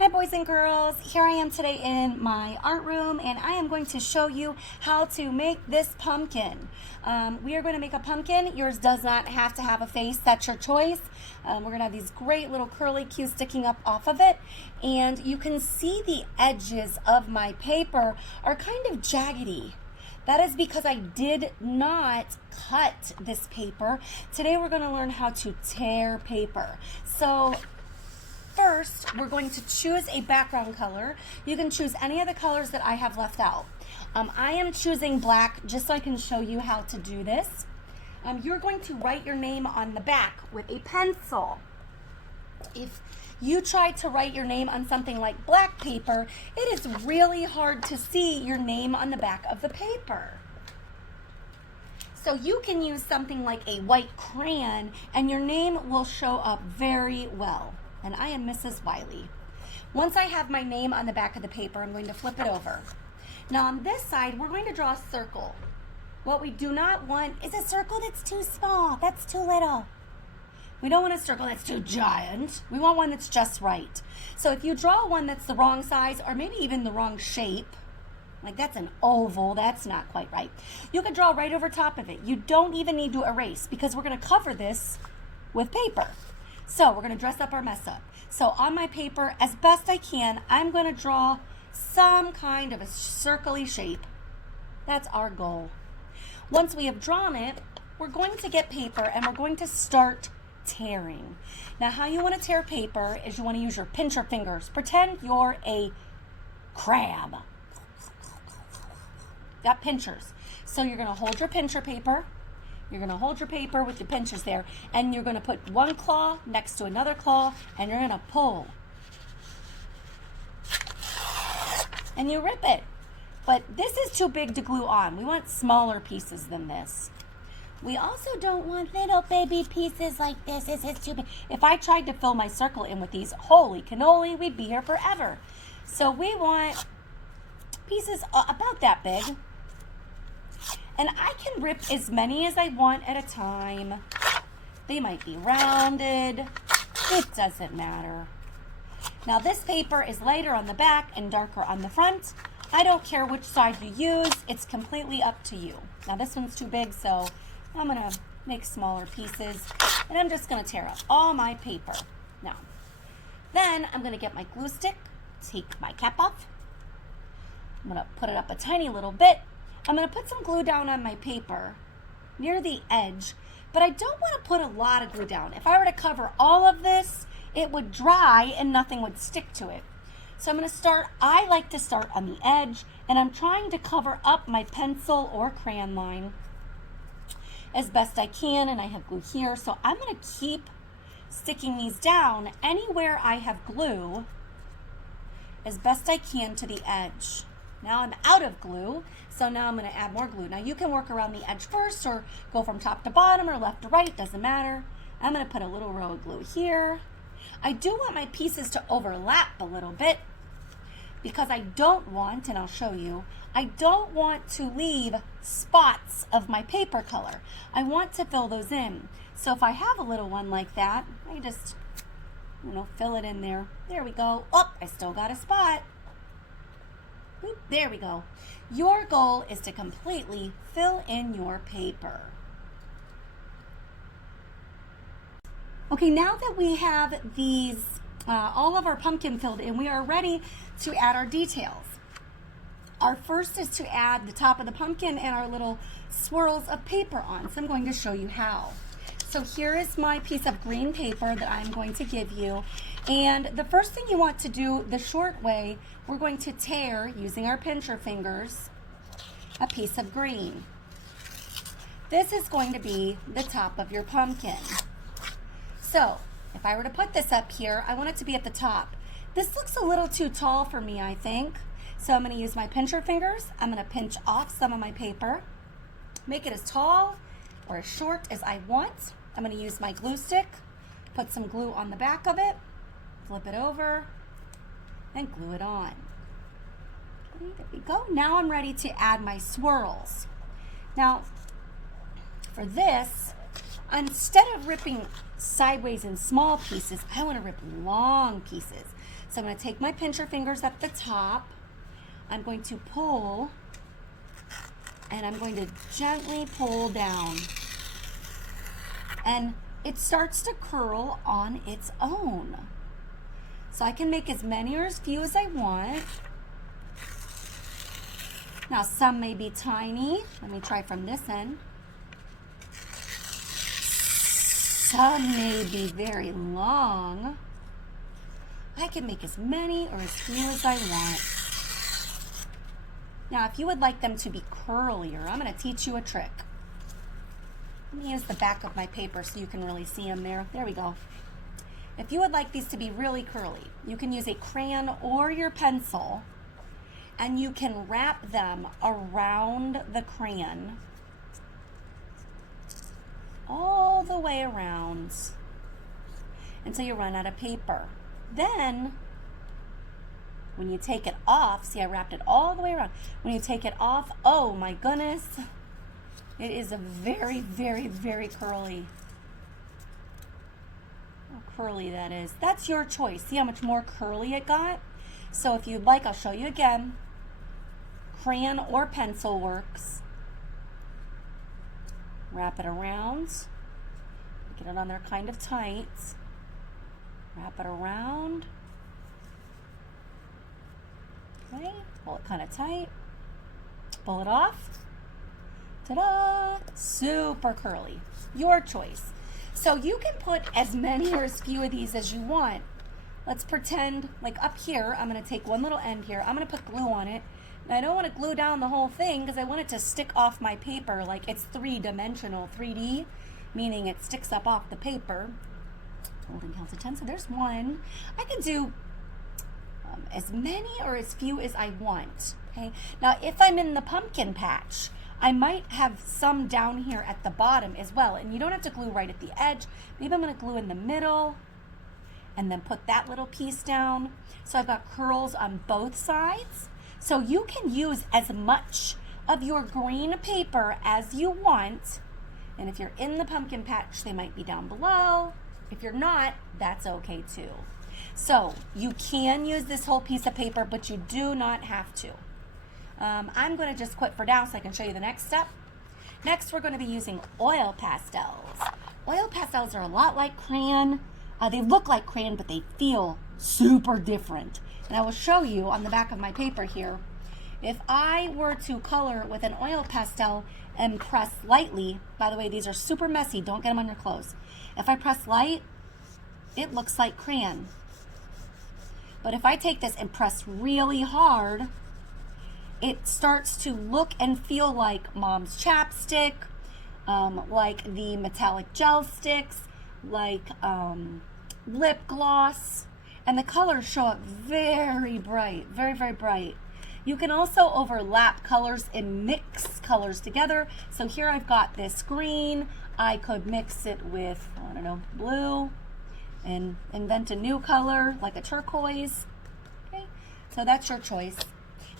Hi boys and girls, here I am today in my art room and I am going to show you how to make this pumpkin. We are going to make a pumpkin. Yours does not have to have a face, that's your choice. We're going to have these great little curly cues sticking up off of it, and you can see the edges of my paper are kind of jaggedy. That is because I did not cut this paper. Today we're going to learn how to tear paper. So first, we're going to choose a background color. You can choose any of the colors that I have left out. I am choosing black just so I can show you how to do this. You're going to write your name on the back with a pencil. If you try to write your name on something like black paper, it is really hard to see your name on the back of the paper. So you can use something like a white crayon and your name will show up very well. And I am Mrs. Wiley. Once I have my name on the back of the paper, I'm going to flip it over. Now on this side, we're going to draw a circle. What we do not want is a circle that's too small, that's too little. We don't want a circle that's too giant. We want one that's just right. So if you draw one that's the wrong size or maybe even the wrong shape, like that's an oval, that's not quite right, you can draw right over top of it. You don't even need to erase because we're going to cover this with paper. So we're going to dress up our mess up. So on my paper, as best I can, I'm going to draw some kind of a circle-y shape. That's our goal. Once we have drawn it, we're going to get paper and we're going to start tearing. Now how you want to tear paper is you want to use your pincher fingers. Pretend you're a crab. Got pinchers. So you're going to hold your pincher paper. You're going to hold your paper with your pinchers there, and you're going to put one claw next to another claw, and you're going to pull. And you rip it. But this is too big to glue on. We want smaller pieces than this. We also don't want little baby pieces like this. This is too big. If I tried to fill my circle in with these, holy cannoli, we'd be here forever. So we want pieces about that big. And I can rip as many as I want at a time. They might be rounded. It doesn't matter. Now this paper is lighter on the back and darker on the front. I don't care which side you use. It's completely up to you. Now this one's too big, so I'm going to make smaller pieces. And I'm just going to tear up all my paper. Now, then I'm going to get my glue stick, take my cap off. I'm going to put it up a tiny little bit. I'm going to put some glue down on my paper near the edge, but I don't want to put a lot of glue down. If I were to cover all of this, it would dry and nothing would stick to it. So I'm going to start, I like to start on the edge, and I'm trying to cover up my pencil or crayon line as best I can, and I have glue here. So I'm going to keep sticking these down anywhere I have glue as best I can to the edge. Now I'm out of glue, so now I'm going to add more glue. Now you can work around the edge first or go from top to bottom or left to right, doesn't matter. I'm going to put a little row of glue here. I do want my pieces to overlap a little bit because I don't want, and I'll show you, I don't want to leave spots of my paper color. I want to fill those in. So if I have a little one like that, I just, fill it in there. There we go. Oh, I still got a spot. There we go. Your goal is to completely fill in your paper. Okay, now that we have these, all of our pumpkin filled in, we are ready to add our details. Our first is to add the top of the pumpkin and our little swirls of paper on. So I'm going to show you how. So here is my piece of green paper that I'm going to give you. And the first thing you want to do the short way, we're going to tear, using our pincher fingers, a piece of green. This is going to be the top of your pumpkin. So if I were to put this up here, I want it to be at the top. This looks a little too tall for me, I think. So I'm going to use my pincher fingers. I'm going to pinch off some of my paper, make it as tall or as short as I want. I'm going to use my glue stick, put some glue on the back of it, flip it over, and glue it on. Okay, there we go. Now I'm ready to add my swirls. Now, for this, Instead of ripping sideways in small pieces, I want to rip long pieces. So I'm going to take my pincher fingers at the top. I'm going to pull, and I'm going to gently pull down. And it starts to curl on its own. So I can make as many or as few as I want. Now some may be tiny. Let me try from this end. Some may be very long. I can make as many or as few as I want. Now, if you would like them to be curlier, I'm going to teach you a trick. Let me use the back of my paper so you can really see them there. There we go. If you would like these to be really curly, you can use a crayon or your pencil, and you can wrap them around the crayon all the way around until you run out of paper. Then, when you take it off, see I wrapped it all the way around. When you take it off, oh my goodness, it is a very, very, very curly. How curly that is. That's your choice. See how much more curly it got? So if you'd like, I'll show you again. Crayon or pencil works. Wrap it around. Get it on there kind of tight. Wrap it around. Okay, pull it kind of tight. Pull it off. Ta-da! Super curly. Your choice. So you can put as many or as few of these as you want. Let's pretend, like up here, I'm going to take one little end here. I'm going to put glue on it. And I don't want to glue down the whole thing because I want it to stick off my paper like it's three-dimensional, 3D, meaning it sticks up off the paper. Holding count to 10, so there's one. I can do as many or as few as I want. Okay. Now, if I'm in the pumpkin patch, I might have some down here at the bottom as well. And you don't have to glue right at the edge. Maybe I'm going to glue in the middle and then put that little piece down. So I've got curls on both sides. So you can use as much of your green paper as you want. And if you're in the pumpkin patch, they might be down below. If you're not, that's okay too. So you can use this whole piece of paper, but you do not have to. I'm going to just quit for now so I can show you the next step. Next, we're going to be using oil pastels. Oil pastels are a lot like crayon. They look like crayon, but they feel super different. And I will show you on the back of my paper here. If I were to color with an oil pastel and press lightly, by the way, these are super messy, don't get them on your clothes. If I press light, it looks like crayon. But if I take this and press really hard, it starts to look and feel like Mom's chapstick, like the metallic gel sticks, like lip gloss, and the colors show up very bright, very, very bright. You can also overlap colors and mix colors together. So here I've got this green. I could mix it with, I don't know, blue and invent a new color like a turquoise. Okay, so that's your choice.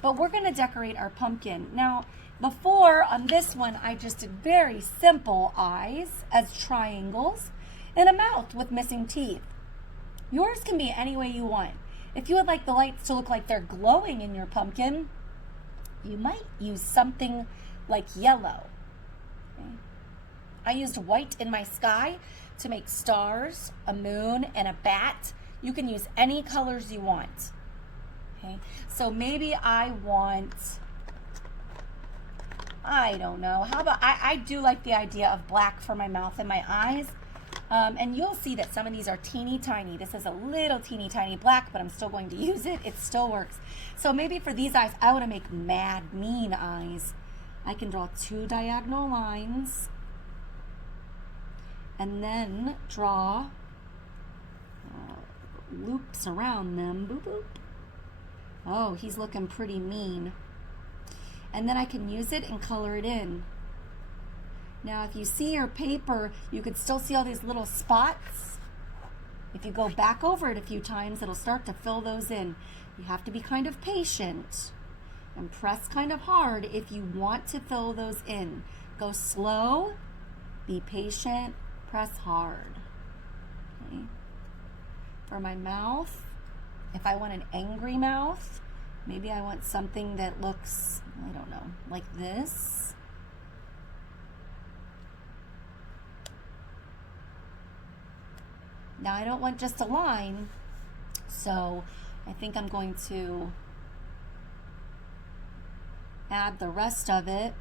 But we're going to decorate our pumpkin. Now, before on this one, I just did very simple eyes as triangles and a mouth with missing teeth. Yours can be any way you want. If you would like the lights to look like they're glowing in your pumpkin, you might use something like yellow. Okay. I used white in my sky to make stars, a moon, and a bat. You can use any colors you want. Okay, so maybe I want, I don't know, how about, I do like the idea of black for my mouth and my eyes. And you'll see that some of these are teeny tiny. This is a little teeny tiny black, but I'm still going to use it. It still works. So maybe for these eyes, I want to make mad, mean eyes. I can draw 2 diagonal lines and then draw loops around them. Boop, boop. Oh, he's looking pretty mean. And then I can use it and color it in. Now, if you see your paper, you could still see all these little spots. If you go back over it a few times, it'll start to fill those in. You have to be kind of patient and press kind of hard if you want to fill those in. Go slow, be patient, Press hard. Okay. For my mouth, if I want an angry mouth, maybe I want something that looks, I don't know, like this. Now I don't want just a line, so I think I'm going to add the rest of it.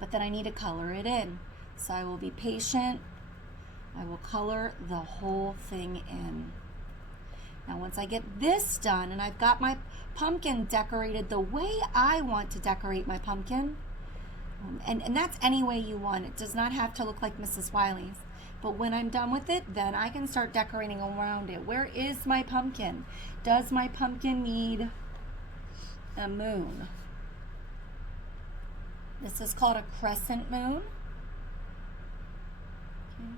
But then I need to color it in. So I will be patient. I will color the whole thing in. Now once I get this done and I've got my pumpkin decorated the way I want to decorate my pumpkin, and that's any way you want. It does not have to look like Mrs. Wiley's. But when I'm done with it, then I can start decorating around it. Where is my pumpkin? Does my pumpkin need a moon? This is called a crescent moon. Okay.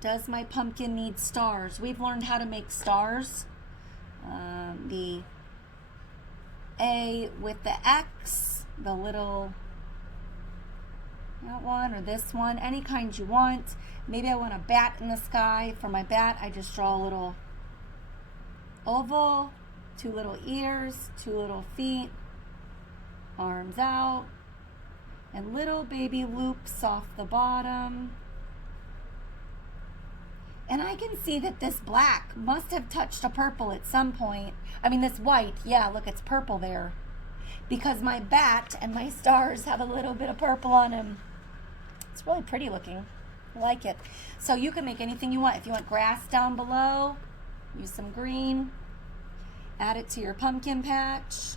Does my pumpkin need stars? We've learned how to make stars. The A with the X, the little, that one or this one, any kind you want. Maybe I want a bat in the sky. For my bat, I just draw a little oval, 2 little ears, 2 little feet, arms out, and little baby loops off the bottom. And I can see that this black must have touched a purple at some point. I mean, this white, yeah, look, it's purple there. Because my bat and my stars have a little bit of purple on them. It's really pretty looking. I like it. So you can make anything you want. If you want grass down below, use some green. Add it to your pumpkin patch.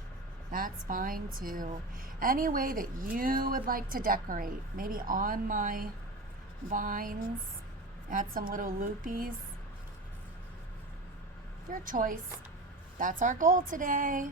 That's fine too. Any way that you would like to decorate. Maybe on my vines. Add some little loopies. Your choice. That's our goal today.